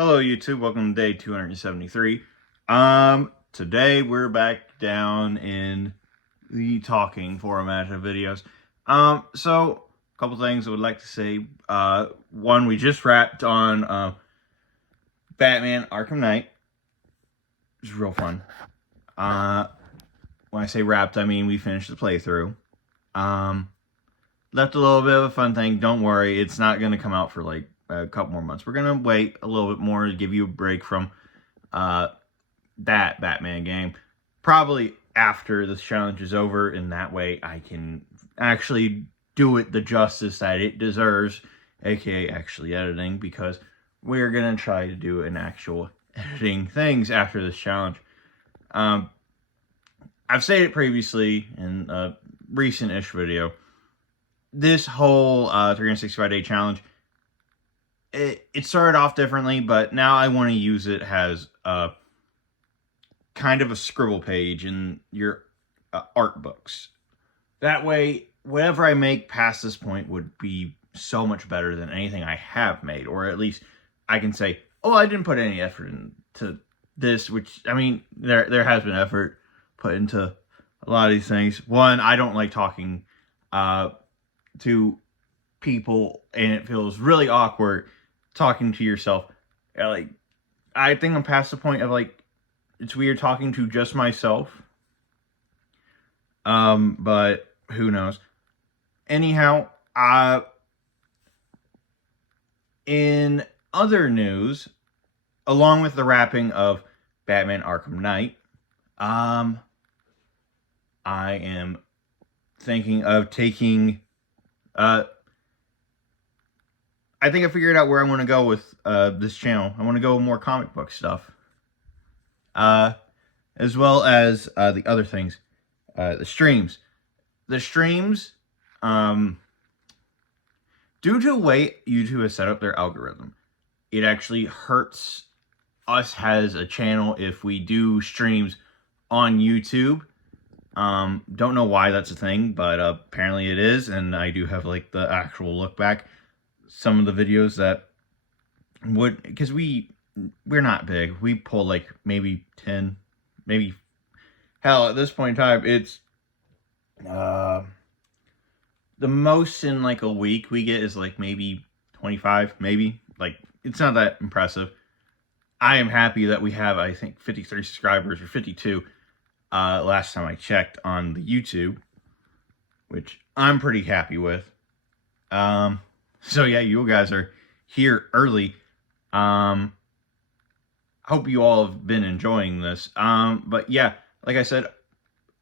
Hello YouTube, welcome to day 273. Today we're back down in the talking format of videos. So a couple things I would like to say. One, we just wrapped on Batman Arkham Knight. It was real fun. When I say wrapped, I mean we finished the playthrough. Left a little bit of a fun thing. Don't worry, it's not going to come out for like a couple more months. We're going to wait a little bit more to give you a break from that Batman game. Probably after this challenge is over, and that way I can actually do it the justice that it deserves, aka actually editing, because we're going to try to do an actual editing things after this challenge. I've said it previously in a recent-ish video. This whole 365-day challenge, it started off differently, but now I want to use it as kind of a scribble page in your art books. That way, whatever I make past this point would be so much better than anything I have made, or at least I can say, oh, I didn't put any effort into this, which, I mean, there has been effort put into a lot of these things. One, I don't like talking to people, and it feels really awkward talking to yourself. Like, I think I'm past the point of, like, it's weird talking to just myself. But who knows? Anyhow, in other news, along with the wrapping of Batman Arkham Knight, I am thinking of taking I think I figured out where I want to go with this channel. I want to go more comic book stuff. As well as the other things. The streams. The streams, due to the way YouTube has set up their algorithm, it actually hurts us as a channel if we do streams on YouTube. Don't know why that's a thing, but apparently it is, and I do have like the actual look back. Some of the videos that would, because we're not big, we pull like maybe 10, maybe, hell, at this point in time, it's the most in like a week we get is like maybe 25, maybe. Like, it's not that impressive. I am happy that we have, I think, 53 subscribers, or 52 last time I checked on the YouTube, which I'm pretty happy with. So yeah, you guys are here early. Hope you all have been enjoying this. But yeah, like I said,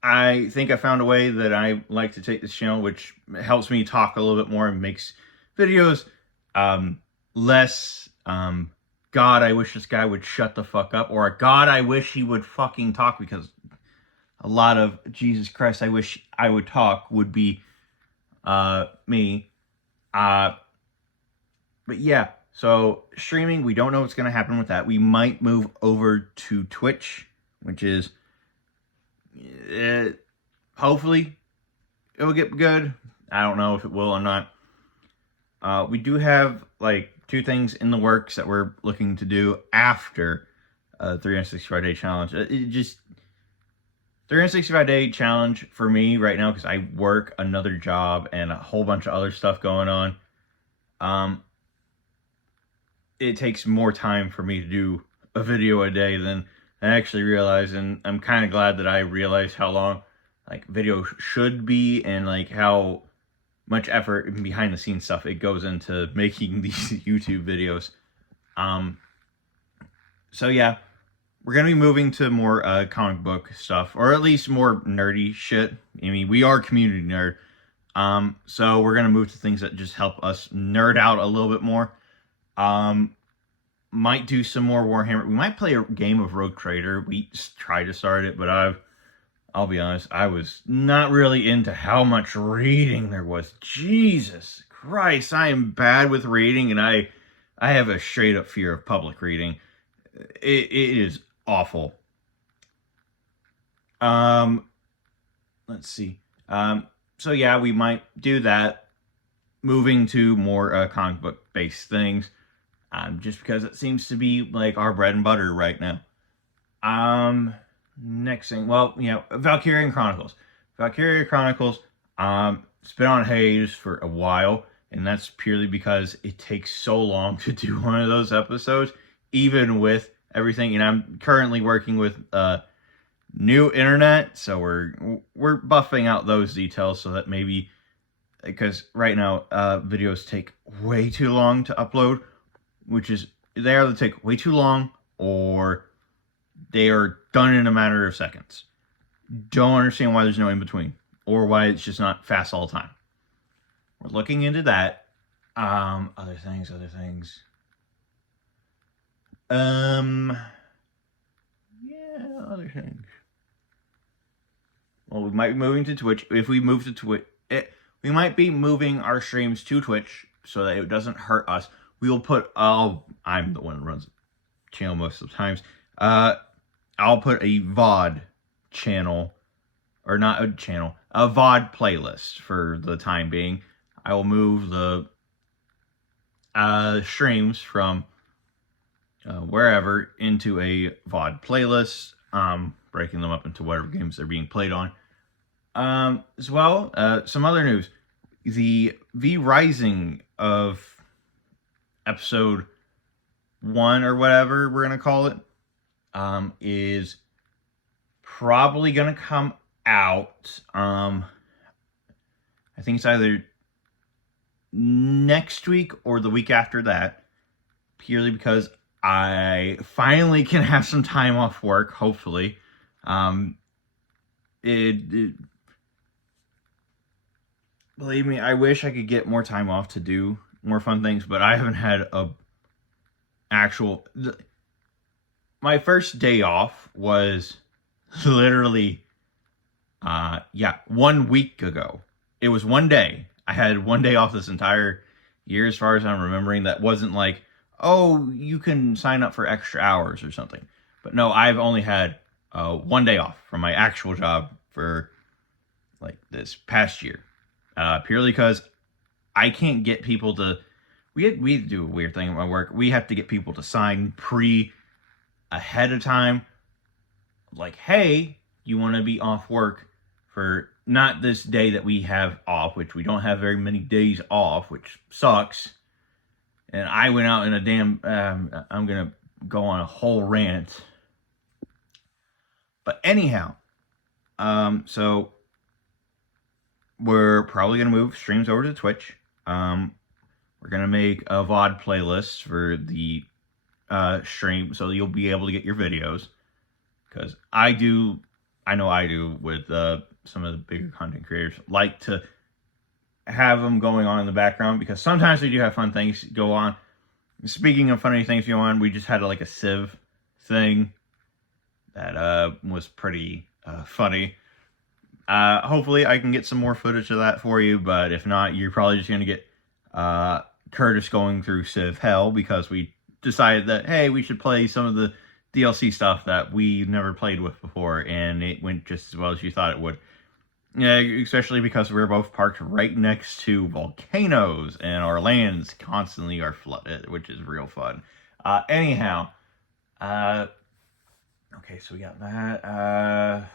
I think I found a way that I like to take this channel, which helps me talk a little bit more and makes videos less God, I wish this guy would shut the fuck up, or God, I wish he would fucking talk, because a lot of Jesus Christ, I wish I would talk would be me. But yeah, so streaming, we don't know what's going to happen with that. We might move over to Twitch, which is, hopefully, it will get good. I don't know if it will or not. We do have, like, 2 things in the works that we're looking to do after 365-day challenge. It just, 365-day challenge for me right now, because I work another job and a whole bunch of other stuff going on. It takes more time for me to do a video a day than I actually realize, and I'm kind of glad that I realized how long like video should be, and like how much effort and behind the scenes stuff it goes into making these YouTube videos. So yeah, we're gonna be moving to more comic book stuff, or at least more nerdy shit. I mean, we are community nerd, so we're gonna move to things that just help us nerd out a little bit more. Might do some more Warhammer. We might play a game of Rogue Trader. We tried to start it, but I'll be honest, I was not really into how much reading there was. Jesus Christ, I am bad with reading, and I have a straight up fear of public reading. It is awful. Let's see. So yeah, we might do that. Moving to more comic book based things. just because it seems to be like our bread and butter right now. Next thing, well, Valkyrian Chronicles. Valkyria Chronicles, it's been on hiatus for a while, and that's purely because it takes so long to do one of those episodes, even with everything. And I'm currently working with new internet, so we're buffing out those details so that maybe, because right now videos take way too long to upload, which is they either take way too long or they are done in a matter of seconds. Don't understand why there's no in between or why it's just not fast all the time. We're looking into that. Other things. Other things. Well, we might be moving to Twitch. If we move to Twitch, we might be moving our streams to Twitch so that it doesn't hurt us. We will put, I'm the one that runs the channel most of the times. I'll put a VOD channel, or not a channel, a VOD playlist for the time being. I will move the streams from wherever into a VOD playlist, breaking them up into whatever games they're being played on. As well, some other news. The V-Rising of episode 1 or whatever we're going to call it, is probably going to come out. I think it's either next week or the week after that, purely because I finally can have some time off work, hopefully. Believe me, I wish I could get more time off to do more fun things, but I haven't had a actual... My first day off was literally, 1 week ago. It was one day. I had 1 day off this entire year, as far as I'm remembering. That wasn't like, oh, you can sign up for extra hours or something. But no, I've only had 1 day off from my actual job for like this past year. Purely because I can't get people to... We do a weird thing at my work. We have to get people to sign ahead of time, like, hey, you want to be off work for not this day that we have off, which we don't have very many days off, which sucks. And I went out in a damn, I'm going to go on a whole rant. But anyhow, so we're probably going to move streams over to Twitch. We're going to make a VOD playlist for the stream, so you'll be able to get your videos, because I know I do with some of the bigger content creators, like to have them going on in the background, because sometimes we do have fun things go on. Speaking of funny things go on, we just had like a Civ thing that was pretty funny. Hopefully I can get some more footage of that for you, but if not, you're probably just going to get Curtis going through Civ hell, because we decided that, hey, we should play some of the DLC stuff that we never played with before, and it went just as well as you thought it would. Yeah, especially because we're both parked right next to volcanoes, and our lands constantly are flooded, which is real fun. Anyhow, okay, so we got that.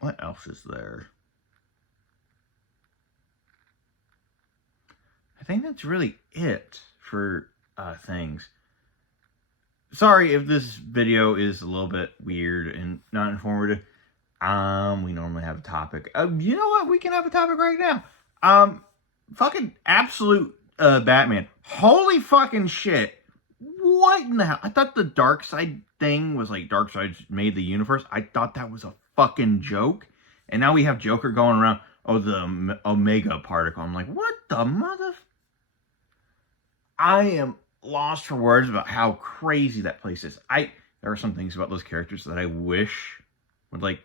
What else is there? I think that's really it for things. Sorry if this video is a little bit weird and not informative. We normally have a topic. You know what? We can have a topic right now. Fucking absolute Batman. Holy fucking shit. What in the hell? I thought the dark side thing was like Darkseid made the universe. I thought that was a fucking joke. And now we have Joker going around, oh, the Omega particle. I'm like, what the mother... I am lost for words about how crazy that place is. There are some things about those characters that I wish would like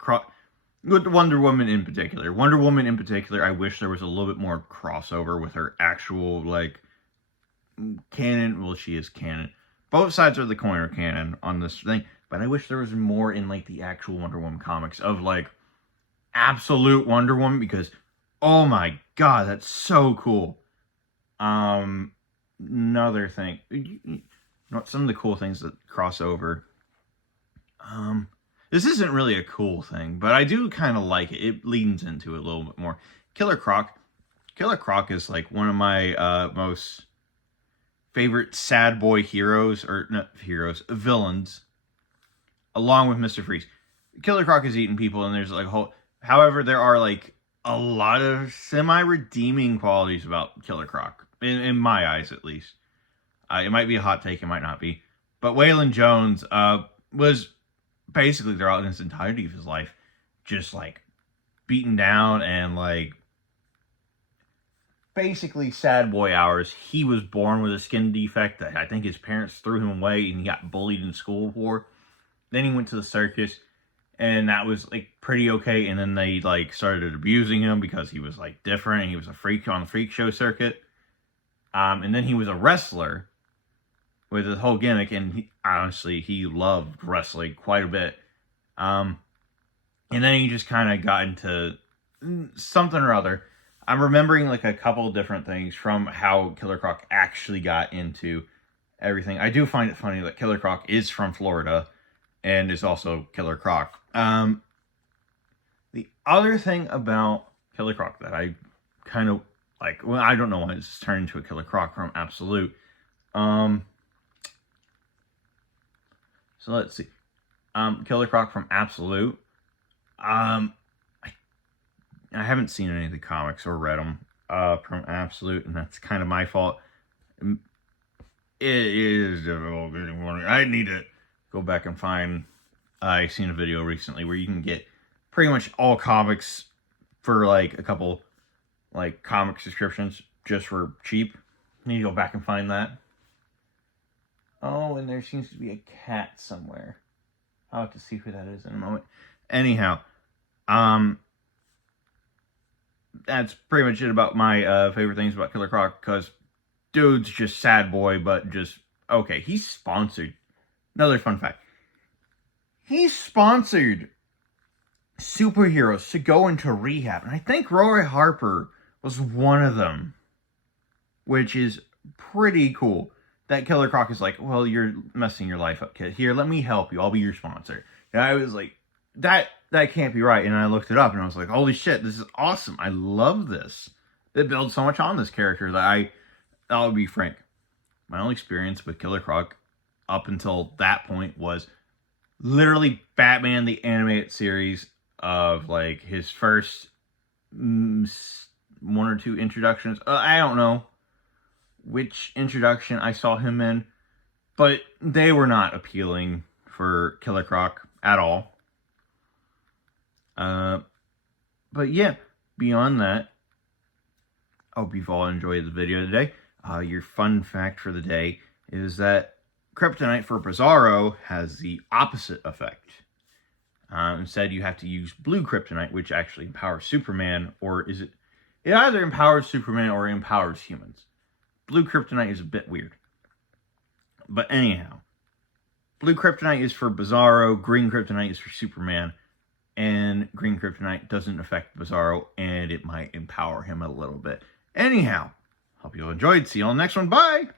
with Wonder Woman in particular. Wonder Woman in particular, I wish there was a little bit more crossover with her actual like canon. Well, she is canon. Both sides of the coin are canon on this thing, but I wish there was more in like the actual Wonder Woman comics of like absolute Wonder Woman, because oh my god, that's so cool. Another thing, some of the cool things that cross over. This isn't really a cool thing, but I do kind of like it. It leans into it a little bit more. Killer Croc. Killer Croc is like one of my most favorite sad boy heroes, or not heroes, villains, along with Mr. Freeze. Killer Croc is eating people, and there's like a whole. However, there are like a lot of semi-redeeming qualities about Killer Croc, in my eyes at least. It might be a hot take, it might not be, but Waylon Jones was basically throughout his entirety of his life just like beaten down and like basically sad boy hours. He was born with a skin defect that I think his parents threw him away, and he got bullied in school for. Then he went to the circus, and that was like pretty okay. And then they like started abusing him because he was like different. He was a freak on the freak show circuit. And then he was a wrestler with his whole gimmick, and honestly, he loved wrestling quite a bit. And then he just kind of got into something or other. I'm remembering like a couple of different things from how Killer Croc actually got into everything. I do find it funny that Killer Croc is from Florida and is also Killer Croc. The other thing about Killer Croc that I kind of like, well, I don't know why this turned into a Killer Croc from Absolute. So let's see. Killer Croc from Absolute. I haven't seen any of the comics or read them from Absolute, and that's kind of my fault. It is difficult getting one. I need to go back and find. I seen a video recently where you can get pretty much all comics for like a couple like comic subscriptions just for cheap. I need to go back and find that. Oh, and there seems to be a cat somewhere. I'll have to see who that is in a moment. Anyhow, that's pretty much it about my favorite things about Killer Croc, because dude's just sad boy, but just okay. He's sponsored. Another fun fact. He sponsored superheroes to go into rehab, and I think Roy Harper was one of them, which is pretty cool. That Killer Croc is like, well, you're messing your life up, kid. Here, let me help you. I'll be your sponsor. And I was like, that can't be right. And I looked it up, and I was like, holy shit, this is awesome. I love this. It builds so much on this character that I'll be frank. My only experience with Killer Croc up until that point was literally Batman the Animated Series, of like his first one or two introductions. I don't know which introduction I saw him in, but they were not appealing for Killer Croc at all. But yeah, beyond that, I hope you've all enjoyed the video today. Your fun fact for the day is that Kryptonite for Bizarro has the opposite effect. Instead, you have to use blue Kryptonite, which actually empowers Superman, or is it? It either empowers Superman or empowers humans. Blue Kryptonite is a bit weird. But anyhow, blue Kryptonite is for Bizarro, green Kryptonite is for Superman, and green Kryptonite doesn't affect Bizarro, and it might empower him a little bit. Anyhow, hope you all enjoyed. See you on the next one. Bye!